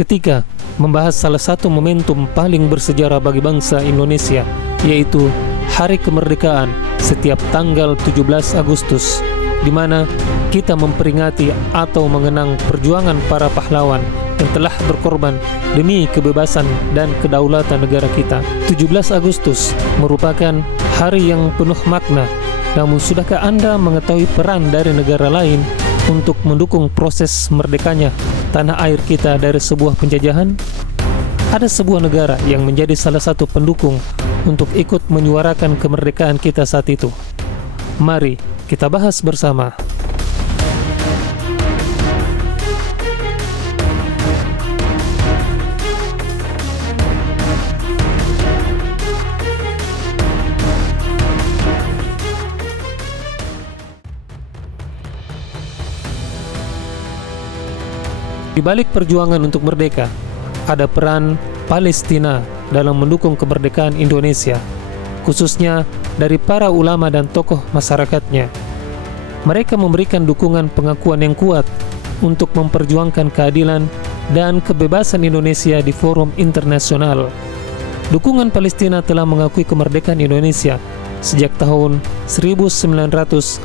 ketika membahas salah satu momentum paling bersejarah bagi bangsa Indonesia, yaitu Hari Kemerdekaan setiap tanggal 17 Agustus, di mana kita memperingati atau mengenang perjuangan para pahlawan yang telah berkorban demi kebebasan dan kedaulatan negara kita. 17 Agustus merupakan hari yang penuh makna. Namun sudahkah Anda mengetahui peran dari negara lain untuk mendukung proses merdekanya tanah air kita dari sebuah penjajahan? Ada sebuah negara yang menjadi salah satu pendukung untuk ikut menyuarakan kemerdekaan kita saat itu. Mari kita bahas bersama. Di balik perjuangan untuk merdeka, ada peran Palestina dalam mendukung kemerdekaan Indonesia, khususnya dari para ulama dan tokoh masyarakatnya. Mereka memberikan dukungan pengakuan yang kuat untuk memperjuangkan keadilan dan kebebasan Indonesia di forum internasional. Dukungan Palestina telah mengakui kemerdekaan Indonesia sejak tahun 1944,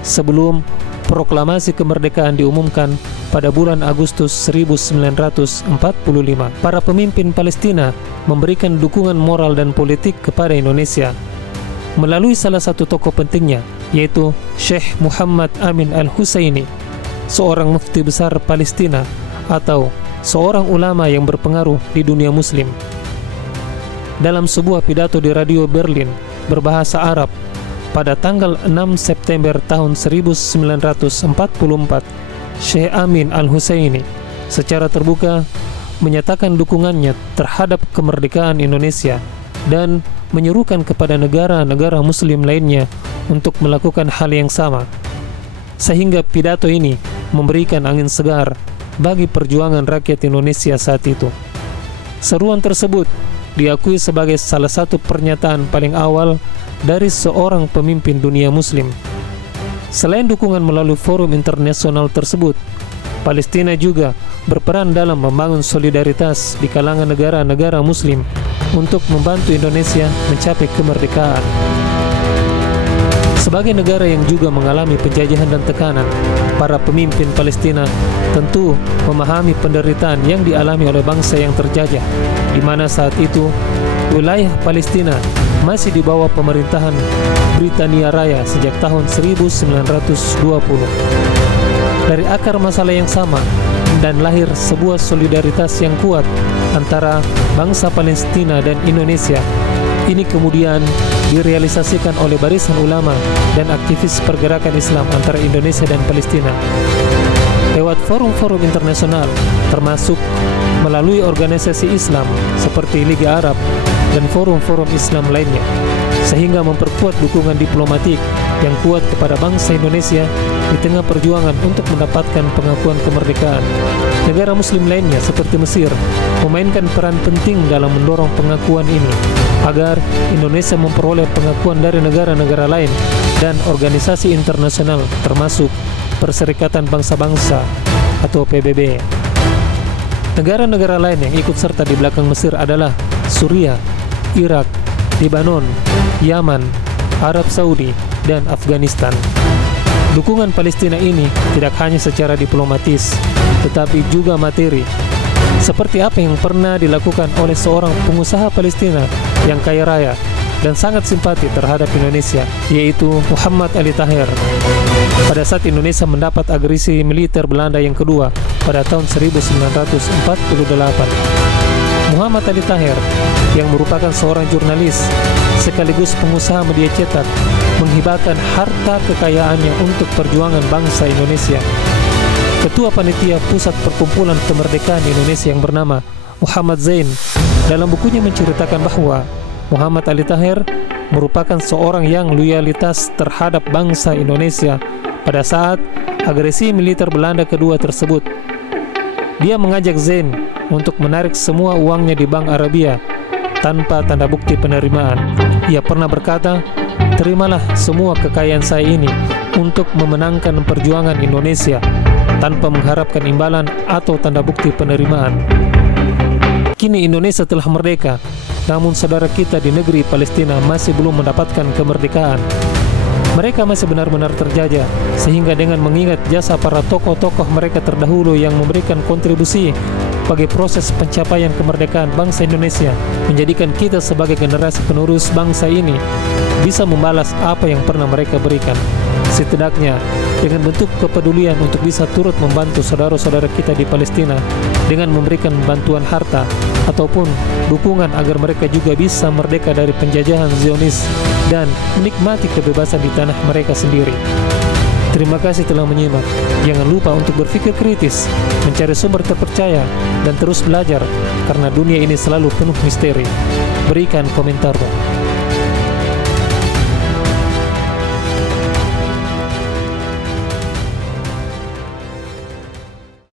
sebelum proklamasi kemerdekaan diumumkan pada bulan Agustus 1945. Para pemimpin Palestina memberikan dukungan moral dan politik kepada Indonesia melalui salah satu tokoh pentingnya, yaitu Syekh Muhammad Amin Al-Husseini, seorang mufti besar Palestina atau seorang ulama yang berpengaruh di dunia muslim. Dalam sebuah pidato di radio Berlin berbahasa Arab pada tanggal 6 September tahun 1944, Syekh Amin Al-Husseini secara terbuka menyatakan dukungannya terhadap kemerdekaan Indonesia dan menyerukan kepada negara-negara muslim lainnya untuk melakukan hal yang sama, sehingga pidato ini memberikan angin segar bagi perjuangan rakyat Indonesia saat itu. Seruan tersebut diakui sebagai salah satu pernyataan paling awal dari seorang pemimpin dunia muslim. Selain dukungan melalui forum internasional tersebut, Palestina juga berperan dalam membangun solidaritas di kalangan negara-negara muslim untuk membantu Indonesia mencapai kemerdekaan. Sebagai negara yang juga mengalami penjajahan dan tekanan, para pemimpin Palestina tentu memahami penderitaan yang dialami oleh bangsa yang terjajah, di mana saat itu wilayah Palestina masih di bawah pemerintahan Britania Raya sejak tahun 1920. Dari akar masalah yang sama dan lahir sebuah solidaritas yang kuat antara bangsa Palestina dan Indonesia. Ini kemudian direalisasikan oleh barisan ulama dan aktivis pergerakan Islam antara Indonesia dan Palestina lewat forum-forum internasional, termasuk melalui organisasi Islam seperti Liga Arab dan forum-forum Islam lainnya, sehingga memperkuat dukungan diplomatik yang kuat kepada bangsa Indonesia di tengah perjuangan untuk mendapatkan pengakuan kemerdekaan. Negara muslim lainnya seperti Mesir memainkan peran penting dalam mendorong pengakuan ini agar Indonesia memperoleh pengakuan dari negara-negara lain dan organisasi internasional, termasuk Perserikatan Bangsa-Bangsa atau PBB. Negara-negara lain yang ikut serta di belakang Mesir adalah Suriah, Irak, Lebanon, Yaman, Arab Saudi, dan Afghanistan. Dukungan Palestina ini tidak hanya secara diplomatis, tetapi juga materi. Seperti apa yang pernah dilakukan oleh seorang pengusaha Palestina yang kaya raya dan sangat simpati terhadap Indonesia, yaitu Muhammad Ali Taher. Pada saat Indonesia mendapat agresi militer Belanda yang kedua pada tahun 1948, Muhammad Ali Taher yang merupakan seorang jurnalis sekaligus pengusaha media cetak menghibahkan harta kekayaannya untuk perjuangan bangsa Indonesia. Ketua Panitia Pusat Perkumpulan Kemerdekaan Indonesia yang bernama Muhammad Zain dalam bukunya menceritakan bahwa Muhammad Ali Taher merupakan seorang yang loyalitas terhadap bangsa Indonesia pada saat agresi militer Belanda kedua tersebut. Dia mengajak Zain untuk menarik semua uangnya di Bank Arabia tanpa tanda bukti penerimaan. Ia pernah berkata, "Terimalah semua kekayaan saya ini untuk memenangkan perjuangan Indonesia." tanpa mengharapkan imbalan atau tanda bukti penerimaan. Kini Indonesia telah merdeka, namun saudara kita di negeri Palestina masih belum mendapatkan kemerdekaan. Mereka masih benar-benar terjajah, sehingga dengan mengingat jasa para tokoh-tokoh mereka terdahulu yang memberikan kontribusi bagi proses pencapaian kemerdekaan bangsa Indonesia, menjadikan kita sebagai generasi penerus bangsa ini bisa membalas apa yang pernah mereka berikan. Setidaknya dengan bentuk kepedulian untuk bisa turut membantu saudara-saudara kita di Palestina dengan memberikan bantuan harta ataupun dukungan agar mereka juga bisa merdeka dari penjajahan Zionis dan menikmati kebebasan di tanah mereka sendiri. Terima kasih telah menyimak. Jangan lupa untuk berpikir kritis, mencari sumber terpercaya, dan terus belajar karena dunia ini selalu penuh misteri. Berikan komentar, Bang.